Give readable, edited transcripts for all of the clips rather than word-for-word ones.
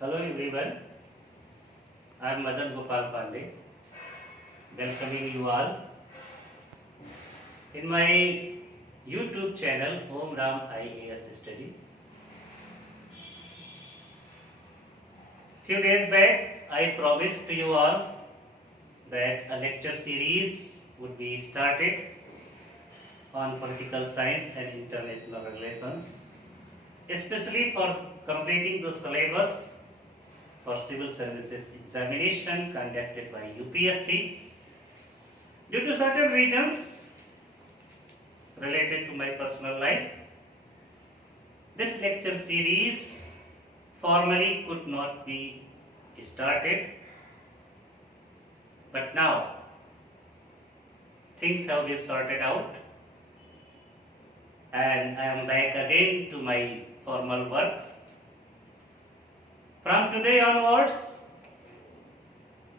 Hello everyone, I am Madan Gopal Pandey, welcoming you all in my YouTube channel Om Ram IAS Study. Few days back, I promised to you all that a lecture series would be started on political science and international relations, especially for completing the syllabus for civil services examination conducted by UPSC. Due to certain reasons related to my personal life, this lecture series formally could not be started, but now things have been sorted out and I am back again to my formal work. From today onwards,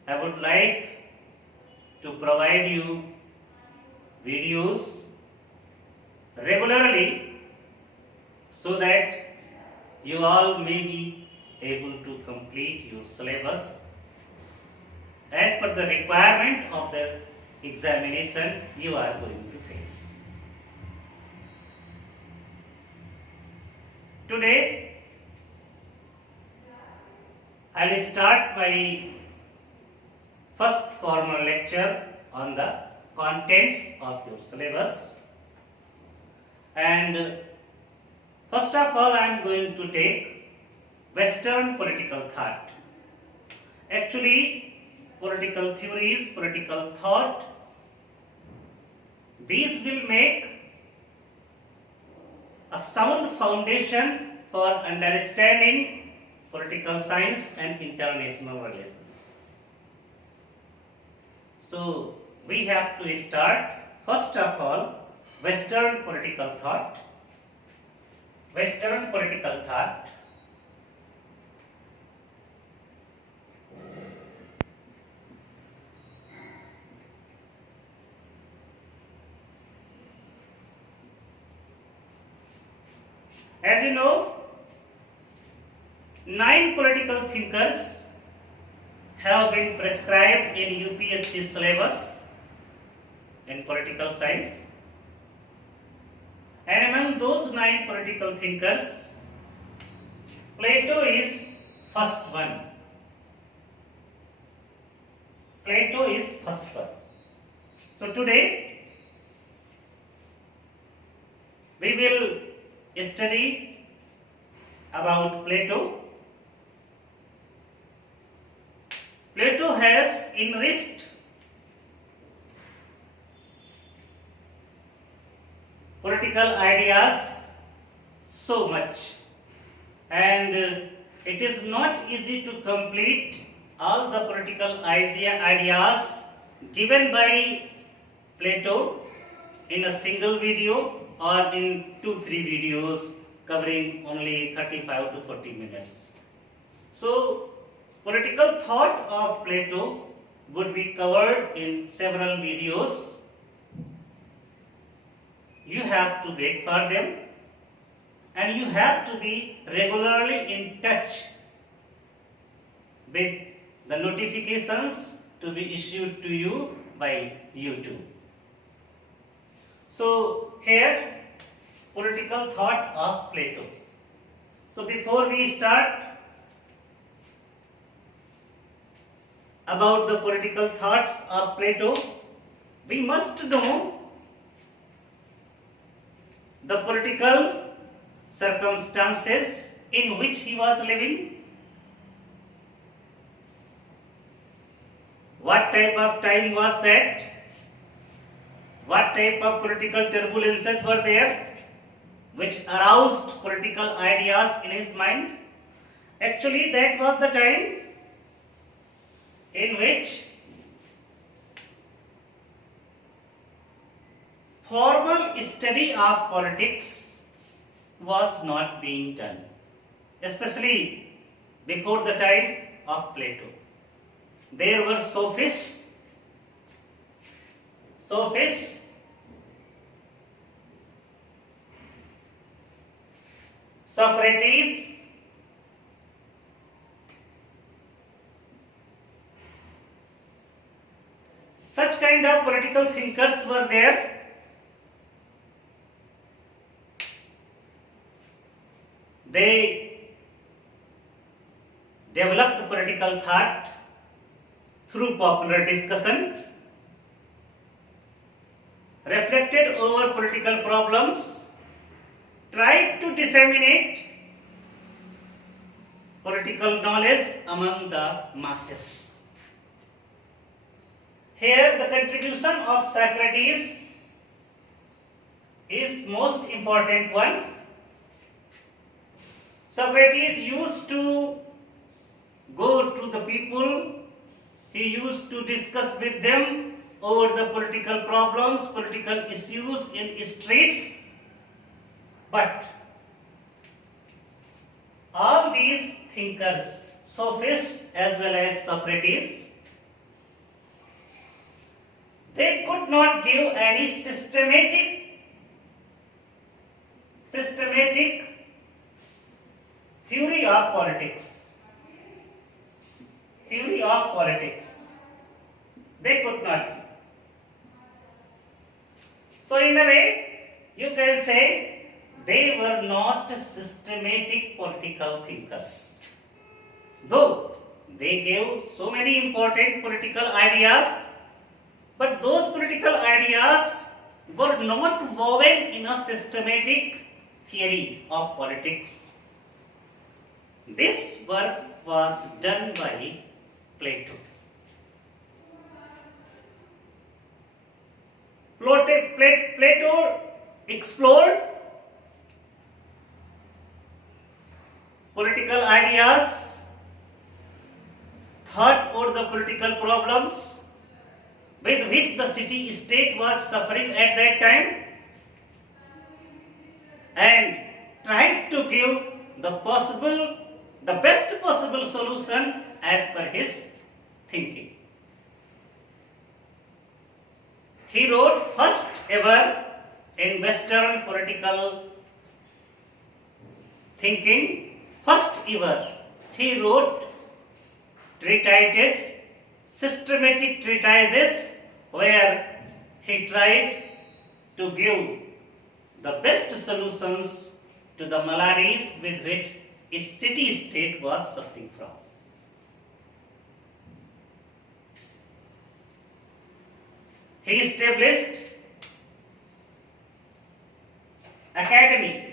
I would like to provide you videos regularly so that you all may be able to complete your syllabus as per the requirement of the examination you are going to face. Today, I will start my first formal lecture on the contents of your syllabus, and first of all I am going to take Western political thought. Actually, political theories, political thought, these will make a sound foundation for understanding political science and international relations. So, we have to start first of all Western political thought. Western political thought. As you know, 9 political thinkers have been prescribed in UPSC syllabus in political science, and among those 9 political thinkers, Plato is first one. Plato is first one. So today we will study about Plato. Plato has enriched political ideas so much, and it is not easy to complete all the political ideas given by Plato in a single video or in 2-3 videos covering only 35 to 40 minutes. So, political thought of Plato would be covered in several videos. You have to wait for them, and you have to be regularly in touch with the notifications to be issued to you by YouTube. So here, political thought of Plato. So before we start about the political thoughts of Plato, we must know the political circumstances in which he was living, what type of time was that, what type of political turbulences were there which aroused political ideas in his mind. Actually, that was the time in which formal study of politics was not being done, especially before the time of Plato. There were sophists, Socrates, Such kind of political thinkers were there. They developed political thought through popular discussion, reflected over political problems, tried to disseminate political knowledge among the masses. Here the contribution of Socrates is most important one. Socrates used to go to the people, he used to discuss with them over the political problems, political issues in streets. But all these thinkers, sophists as well as Socrates, they could not give any systematic theory of politics. Theory of politics. They could not give. So in a way, you can say they were not systematic political thinkers. Though they gave so many important political ideas, but those political ideas were not woven in a systematic theory of politics. This work was done by Plato. Plato explored political ideas, thought over the political problems with which the city-state was suffering at that time, and tried to give the best possible solution as per his thinking. He wrote first ever in Western political thinking, he wrote treatises, systematic treatises, where he tried to give the best solutions to the maladies with which his city-state was suffering from. He established academy.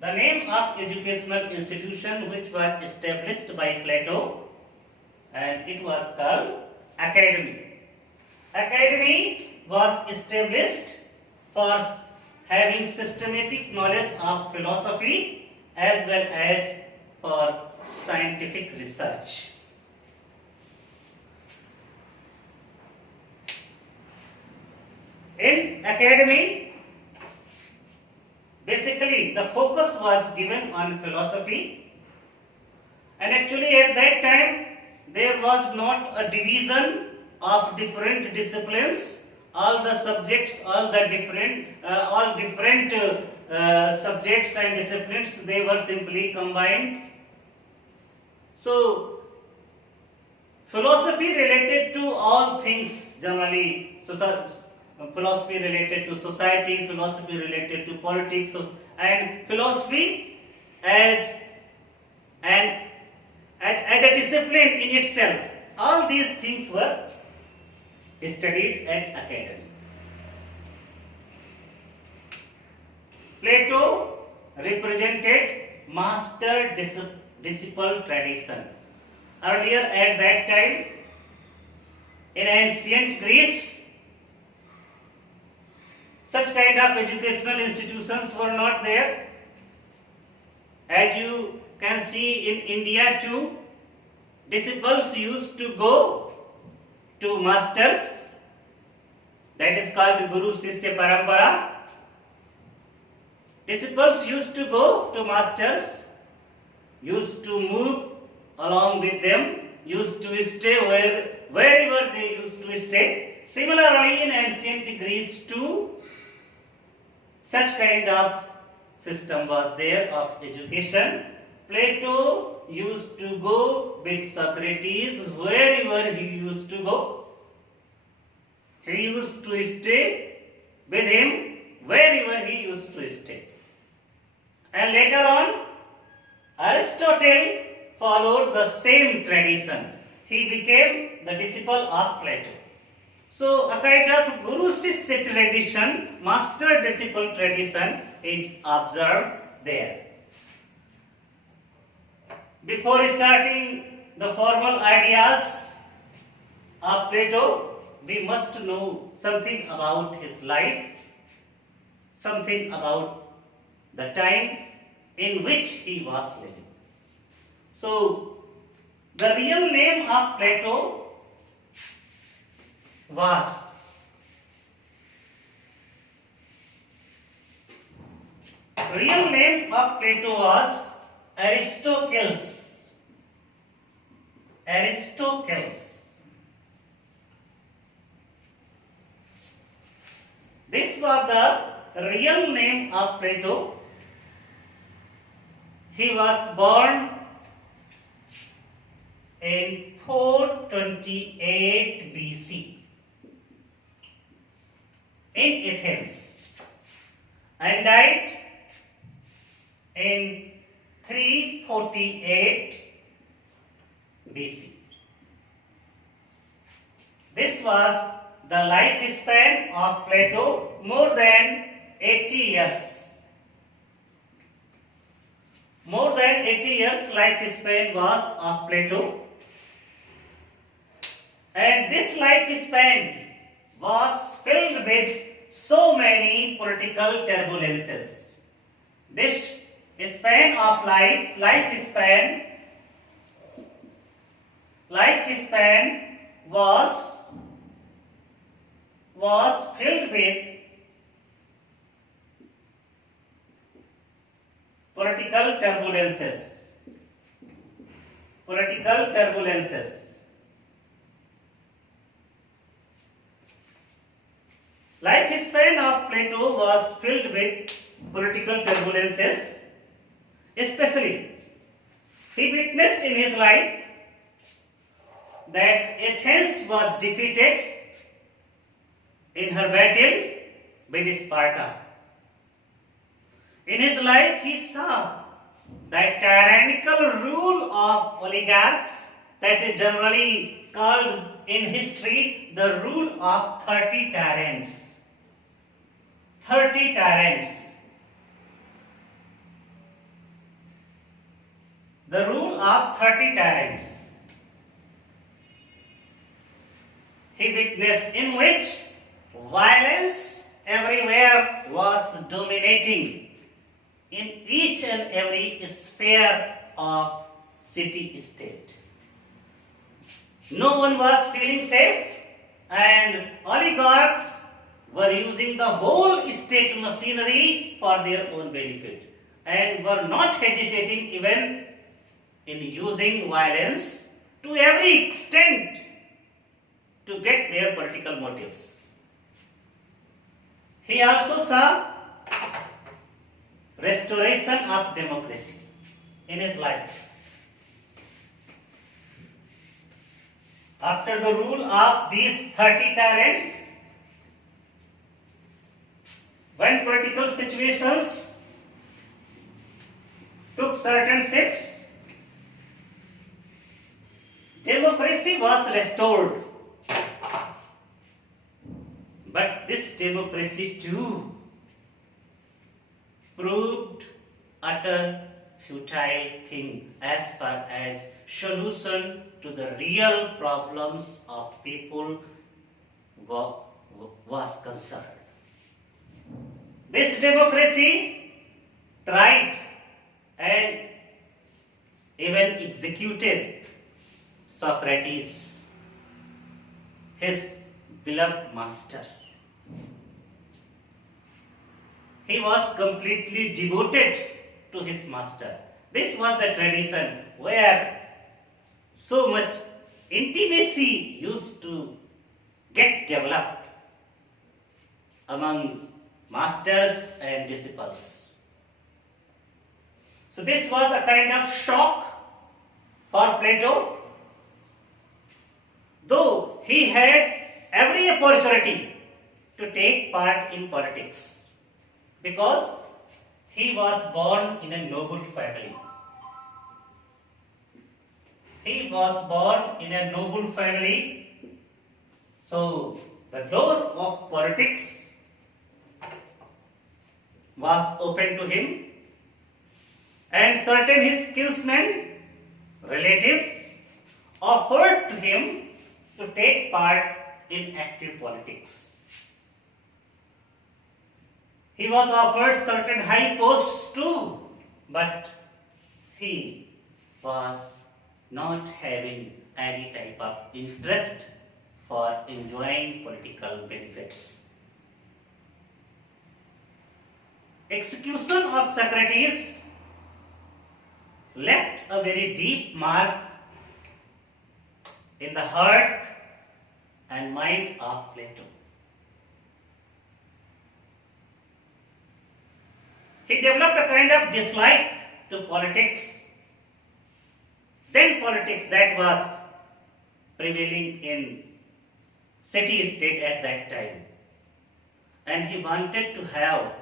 The name of educational institution which was established by Plato, and it was called academy. Academy was established for having systematic knowledge of philosophy as well as for scientific research. In academy, basically the focus was given on philosophy, and actually at that time there was not a division of different disciplines. All the subjects, all different subjects and disciplines, they were simply combined. So philosophy related to all things generally, philosophy related to society, philosophy related to politics, and philosophy as a discipline in itself. All these things were studied at academy. Plato represented master disciple tradition. Earlier at that time, in ancient Greece, such kind of educational institutions were not there. As you can see in India too, disciples used to go to masters, that is called Guru Shishya Parampara. Disciples used to go to masters, used to move along with them, used to stay wherever they used to stay. Similarly, in ancient Greece too, such kind of system was there of education. Plato used to go with Socrates wherever he used to go. He used to stay with him wherever he used to stay. And later on, Aristotle followed the same tradition. He became the disciple of Plato. So, a kind of Guru-Shishya tradition, master-disciple tradition is observed there. Before starting the formal ideas of Plato, we must know something about his life, something about the time in which he was living. So, the real name of Plato was Aristocles. Aristocles. This was the real name of Plato. He was born in 428 BC in Athens and died in 348 BC. This was the lifespan of Plato, more than 80 years. More than 80 years lifespan was of Plato. And this lifespan was filled with so many political turbulences. This span of lifespan was filled with political turbulences. Lifespan of Plato was filled with political turbulences. Especially, he witnessed in his life that Athens was defeated in her battle with Sparta. In his life, he saw that tyrannical rule of oligarchs that is generally called in history the rule of 30 tyrants. 30 tyrants. The rule of 30 tyrants. He witnessed in which violence everywhere was dominating in each and every sphere of city-state. No one was feeling safe, and oligarchs were using the whole state machinery for their own benefit and were not hesitating even in using violence to every extent to get their political motives. He also saw restoration of democracy in his life. After the rule of these 30 tyrants, when political situations took certain shifts, democracy was restored. But this democracy too proved utter futile thing as far as solution to the real problems of people was concerned. This democracy tried and even executed Socrates, his beloved master. He was completely devoted to his master. This was the tradition where so much intimacy used to get developed among masters and disciples. So this was a kind of shock for Plato, though he had every opportunity to take part in politics because he was born in a noble family. He was born in a noble family, so the door of politics was open to him, and certain his kinsmen, relatives, offered to him to take part in active politics. He was offered certain high posts too, but he was not having any type of interest for enjoying political benefits. Execution of Socrates left a very deep mark in the heart and mind of Plato. He developed a kind of dislike to politics, then politics that was prevailing in city-state at that time, and he wanted to have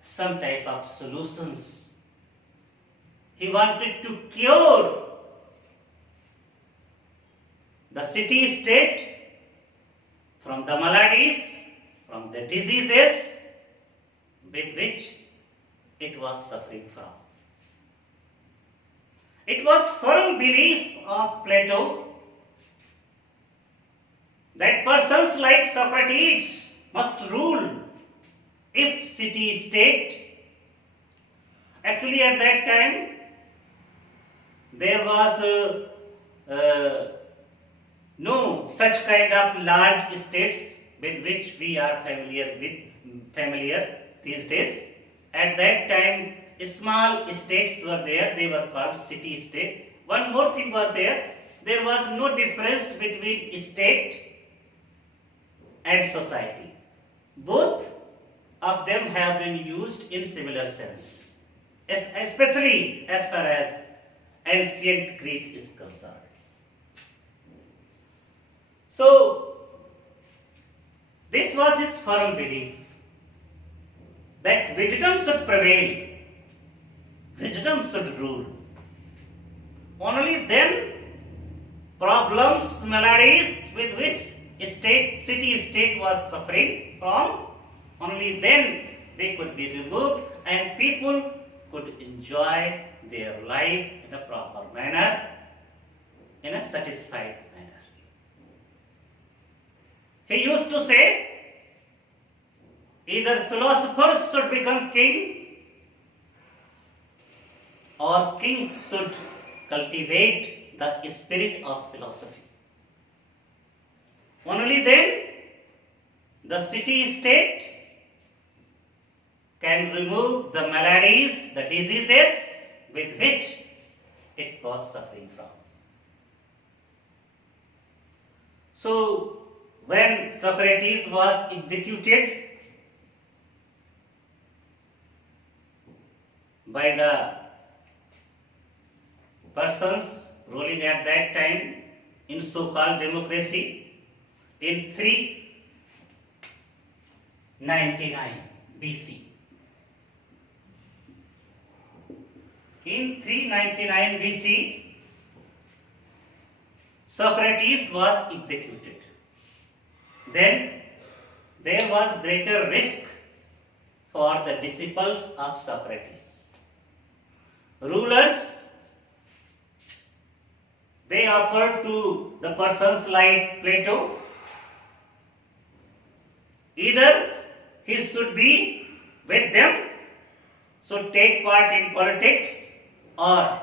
some type of solutions. He wanted to cure the city-state from the maladies, from the diseases with which it was suffering from. It was firm belief of Plato that persons like Socrates must rule if city-state. Actually, at that time, there was no such kind of large states with which we are familiar these days. At that time, small states were there, they were called city-state. One more thing was there was no difference between state and society. Both of them have been used in similar sense, especially as far as ancient Greece is concerned. So, this was his firm belief that wisdom should prevail, wisdom should rule. Only then problems, maladies with which city-state was suffering from, only then they could be removed and people could enjoy their life in a proper manner, in a satisfied manner. He used to say, either philosophers should become king or kings should cultivate the spirit of philosophy. Only then the city-state can remove the maladies, the diseases with which it was suffering from. So, when Socrates was executed by the persons ruling at that time in so-called democracy in 399 BC. In 399 BC, Socrates was executed. Then there was greater risk for the disciples of Socrates. Rulers, they offered to the persons like Plato, either he should be with them, should take part in politics, or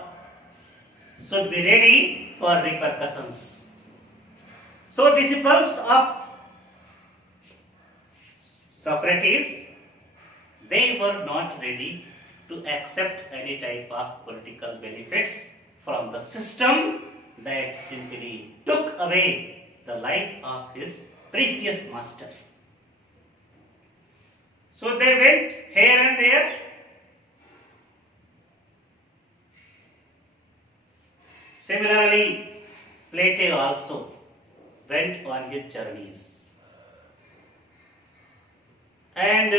should be ready for repercussions. So disciples of Socrates, they were not ready to accept any type of political benefits from the system that simply took away the life of his precious master. So they went here and there. Similarly, Plato also went on his journeys. And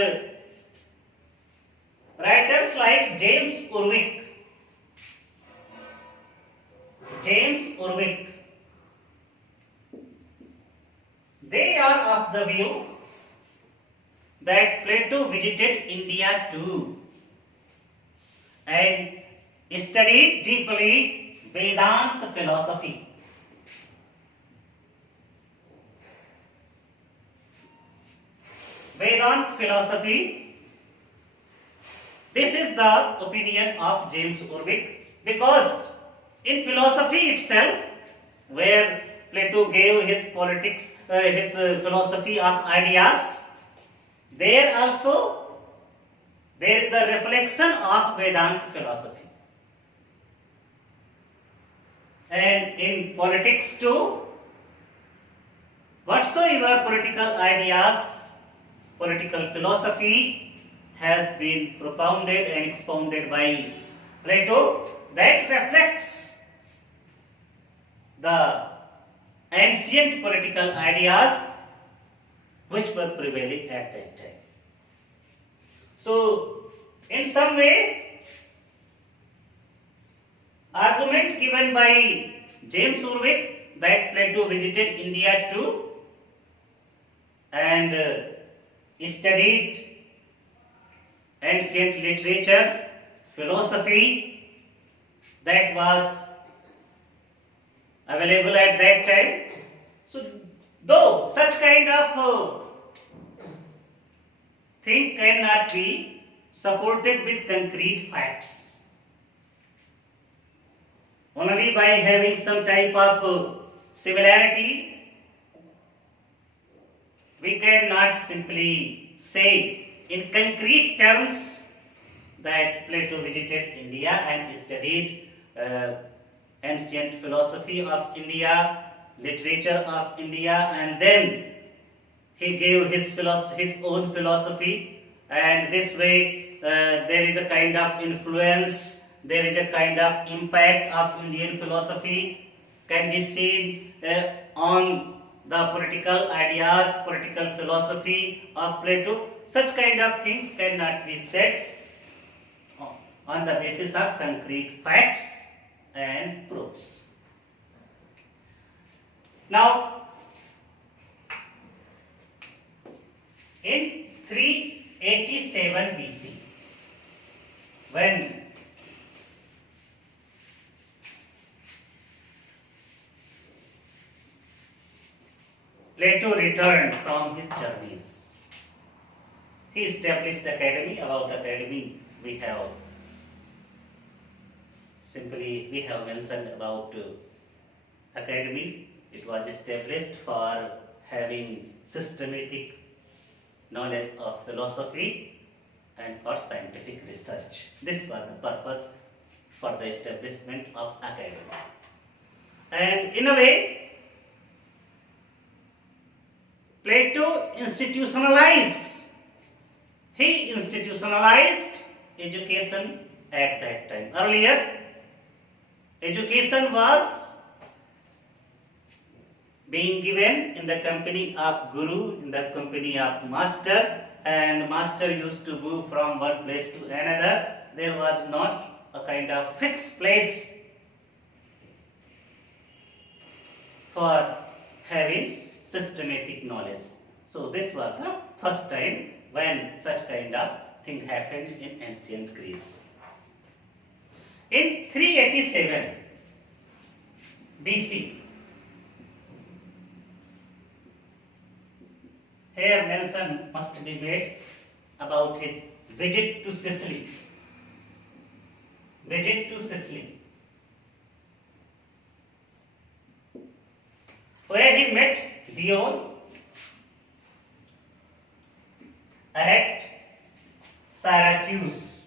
writers like James Urwick, they are of the view that Plato visited India too and studied deeply Vedanta philosophy. Vedanta philosophy, this is the opinion of James Urwick, because in philosophy itself, where Plato gave his his philosophy of ideas, there also there is the reflection of Vedanta philosophy. And in politics too, whatsoever political ideas, political philosophy has been propounded and expounded by Plato, that reflects the ancient political ideas which were prevailing at that time. So, in some way, argument given by James Urwick that Plato visited India too and studied ancient literature, philosophy that was available at that time. So, though such kind of thing cannot be supported with concrete facts, only by having some type of similarity, we cannot simply say in concrete terms that Plato visited India and studied ancient philosophy of India, literature of India, and then he gave his own philosophy, and this way there is a kind of influence, there is a kind of impact of Indian philosophy can be seen on the political ideas, political philosophy of Plato. Such kind of things cannot be said on the basis of concrete facts and proofs. Now, in 387 BC, when Plato returned from his journeys, he established academy. About academy, we have mentioned about academy. It was established for having systematic knowledge of philosophy and for scientific research. This was the purpose for the establishment of academy. And in a way, Plato institutionalized education at that time. Earlier, education was being given in the company of guru, in the company of master, and master used to move from one place to another. There was not a kind of fixed place for having systematic knowledge. So this was the first time when such kind of thing happened in ancient Greece. In 387 BC, here mention must be made about his visit to Sicily. Where he met Dion at Syracuse.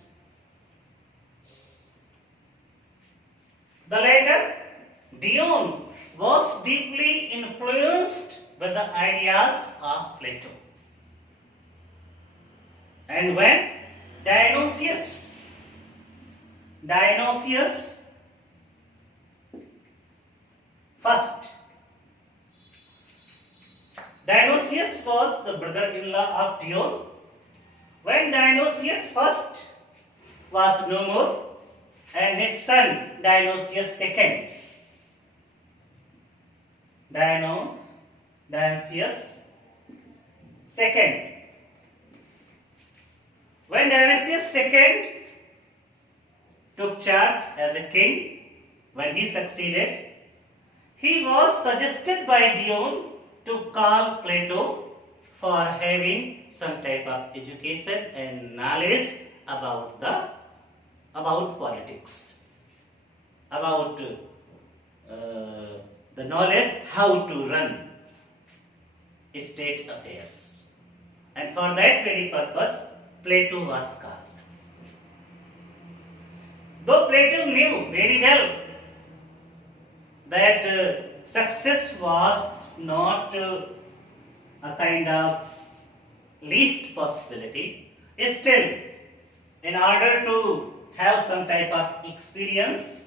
The latter, Dion, was deeply influenced by the ideas of Plato. And when Dionysius first, Dionysius was the brother-in-law of Dion. When Dionysius first was no more, and his son Dionysius second, Dionysius second. When Dionysius second took charge as a king, when he succeeded, he was suggested by Dion to call Plato for having some type of education and knowledge about politics, about the knowledge how to run state affairs. And for that very purpose, Plato was called. Though Plato knew very well that success was not a kind of least possibility, still, in order to have some type of experience,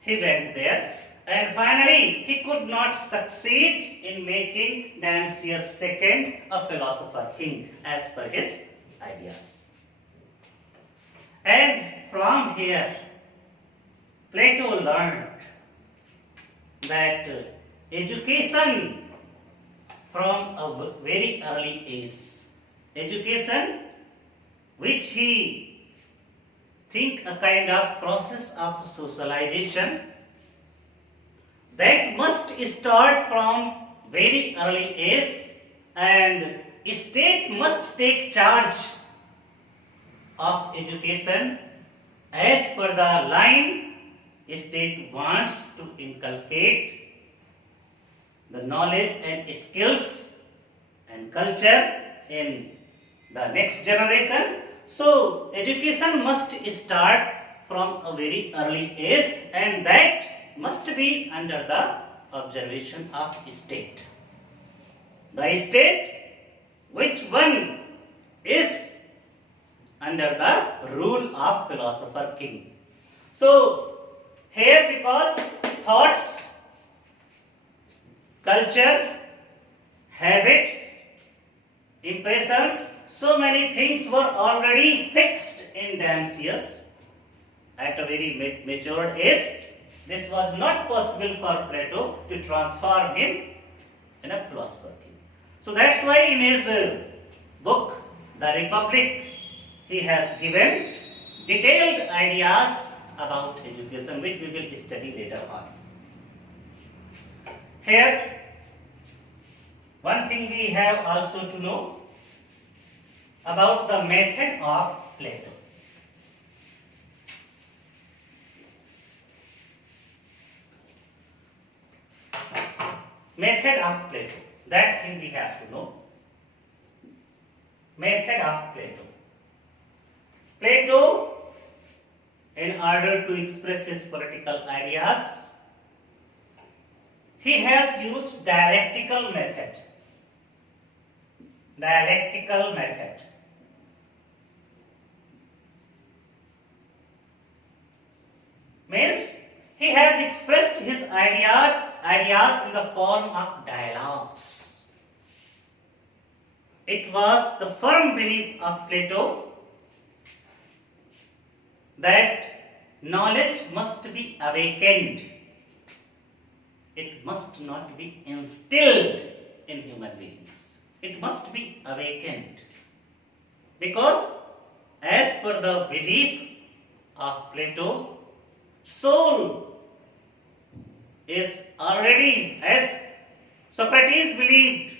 he went there, and finally he could not succeed in making Dionysius II a philosopher king as per his ideas. And from here, Plato learned that education from a very early age, education which he think a kind of process of socialization, that must start from very early age, and state must take charge of education as per the line state wants to inculcate the knowledge and skills and culture in the next generation. So education must start from a very early age, and that must be under the observation of state. The state, which one is under the rule of philosopher king. So here, because thoughts, culture, habits, impressions, so many things were already fixed in Dionysius at a very mature age, this was not possible for Plato to transform him in a philosopher king. So that's why in his book, The Republic, he has given detailed ideas about education, which we will study later on. Here, one thing we have also to know about the method of Plato. Method of Plato, that thing we have to know. Method of Plato. Plato, in order to express his political ideas, he has used dialectical method. Dialectical method. Means he has expressed his ideas in the form of dialogues. It was the firm belief of Plato that knowledge must be awakened. It must not be instilled in human beings. It must be awakened. Because as per the belief of Plato, soul is already, as Socrates believed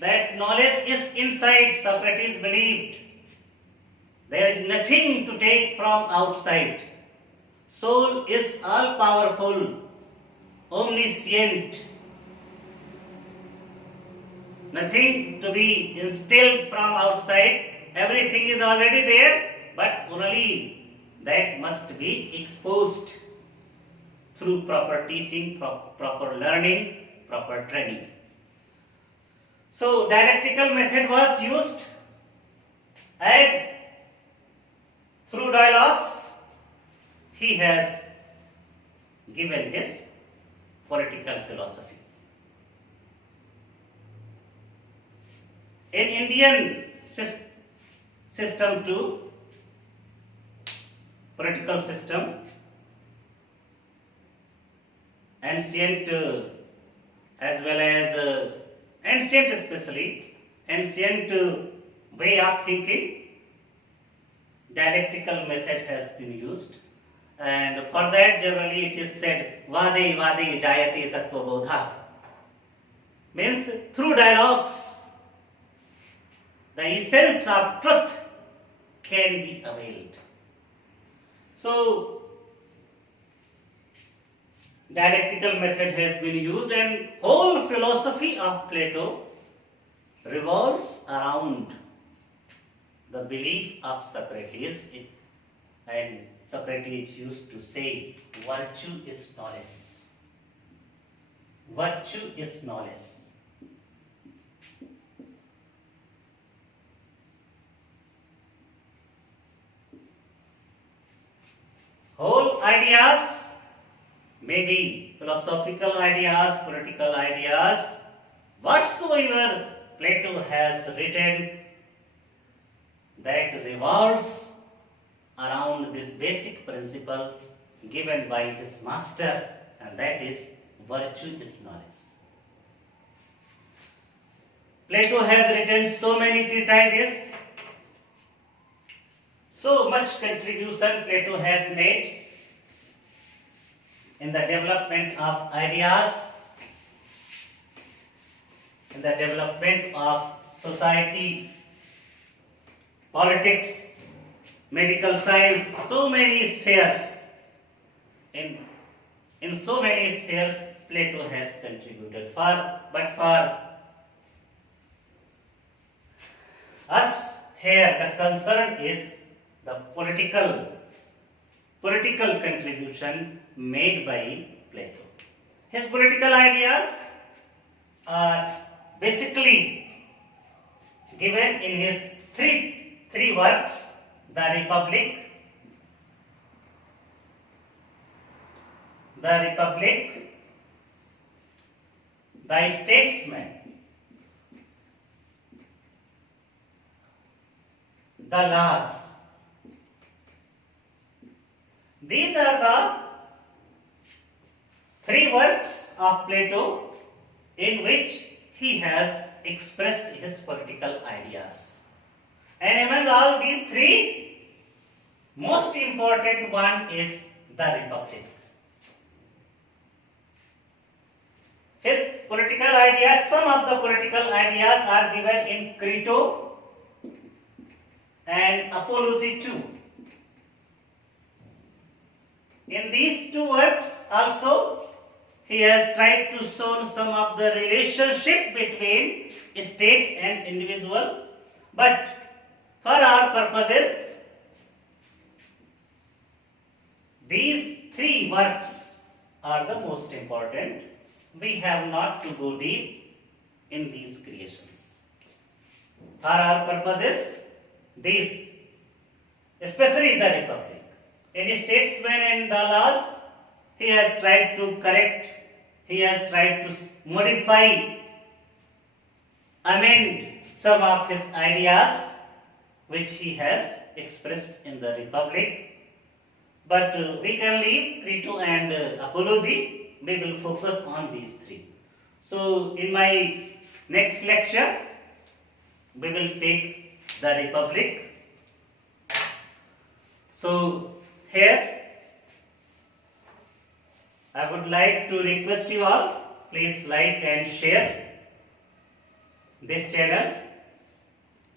that knowledge is inside, Socrates believed there is nothing to take from outside. Soul is all powerful, omniscient. Nothing to be instilled from outside. Everything is already there, but only that must be exposed through proper teaching, proper learning, proper training. So dialectical method was used, And through dialogues, he has given his political philosophy. In Indian system too, political system, ancient as well as ancient especially, ancient way of thinking, dialectical method has been used, and for that generally it is said vade vade jayate tattva bodha, means through dialogues the essence of truth can be availed. So dialectical method has been used, and whole philosophy of Plato revolves around the belief of Socrates, and Socrates used to say, virtue is knowledge. Virtue is knowledge. Whole ideas, maybe philosophical ideas, political ideas, whatsoever Plato has written, that revolves around this basic principle given by his master, and that is virtue is knowledge. Plato has written so many treatises, so much contribution Plato has made in the development of ideas, in the development of society, politics, medical science, so many spheres. In so many spheres, Plato has contributed. But for us here, the concern is the political contribution made by Plato. His political ideas are basically given in his three works: the Republic, the Statesman, the Laws. These are the three works of Plato in which he has expressed his political ideas. And among all these three, most important one is the Republic. His political ideas, some of the political ideas are given in Crito and Apology too. In these two works also, he has tried to show some of the relationship between state and individual, but for our purposes, these three works are the most important. We have not to go deep in these creations. For our purposes, these, especially the Republic, in Statesman and the Laws, he has tried to correct, he has tried to modify, amend some of his ideas which he has expressed in the Republic. But we can leave Crito and Apology. We will focus on these three. So in my next lecture, we will take the Republic. So here, I would like to request you all, please like and share this channel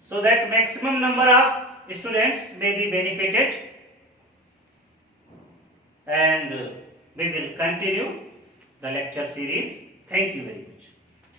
so that maximum number of students may be benefited, and we will continue the lecture series. Thank you very much.